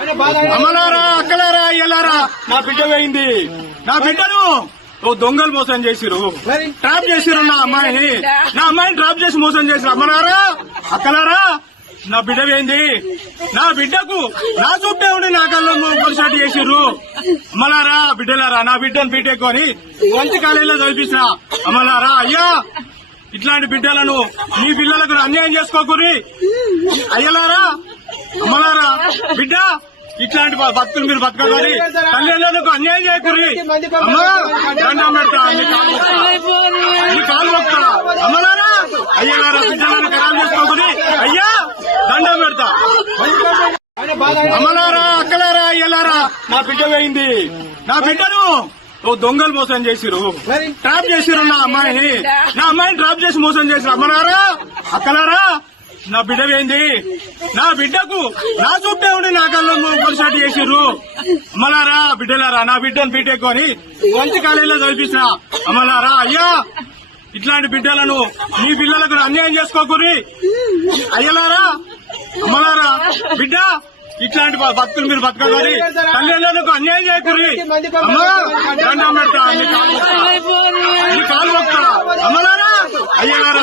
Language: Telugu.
అమ్మలారా అక్కలారా అయ్యలారా నా బిడ్డ పోయింది. నా బిడ్డను ఓ దొంగలు మోసం చేసిరు ట్రాప్ చేసిరు నా అమ్మాయిని. నా అమ్మాయిని ట్రాప్ చేసి మోసం చేసిరు అమ్మలారా అక్కలారా నా బిడ్డ పోయింది. నా బిడ్డకు నా చుట్టే ఉండి నా కళ్ళు పొలిసాటి చేసిర్రు. అమ్మలారా బిడ్డలారా నా బిడ్డను బీటెక్ అని మంచి కాలేజీలో చదివించిన అమ్మలారా అయ్యా ఇట్లాంటి బిడ్డలను మీ పిల్లలకు అన్యాయం చేసుకోకూరి అయ్యలారా అమ్మలారా బిడ్డ ఇట్లాంటి బతుకులు మీరు బతకాలి తల్లిదండ్రులకు అన్యాయం చేయకూరి మీ కాలు మొక్తా. మీ కాలు మొక్తా. అమ్మలారా బిడ్డలను ఖరాబ్ చేసుకోకూరి అయ్యా దండం పెడతా. అమ్మలారా అక్కలారా అయ్యలారా నా బిడ్డ పోయింది. నా బిడ్డను ఓ దొంగలు మోసం చేసిరు ట్రాప్ చేసిరు నా అమ్మాయిని. నా అమ్మాయిని ట్రాప్ చేసి మోసం చేసిరు అమ్మలారా అక్కలారా నా బిడ్డ ఏంది నా బిడ్డకు నా చుట్టే ఉండి నా కళ్ళు పొలిసాటి చేసిర్రు. అమ్మలారా బిడ్డలారా నా బిడ్డను బీటెక్కొని మంచి కాలేజీలో చదివిస్తా అమ్మలారా అయ్యా ఇట్లాంటి బిడ్డలను నీ పిల్లలకు అన్యాయం చేసుకోకూరి అయ్యలారా అమ్మలారా బిడ్డ ఇట్లాంటి భక్తులు మీరు బతకాలి తల్లిదండ్రులకు అన్యాయం చేయకూరి అమ్మా కాలు మొక్క అమ్మలారా అయ్యలారా.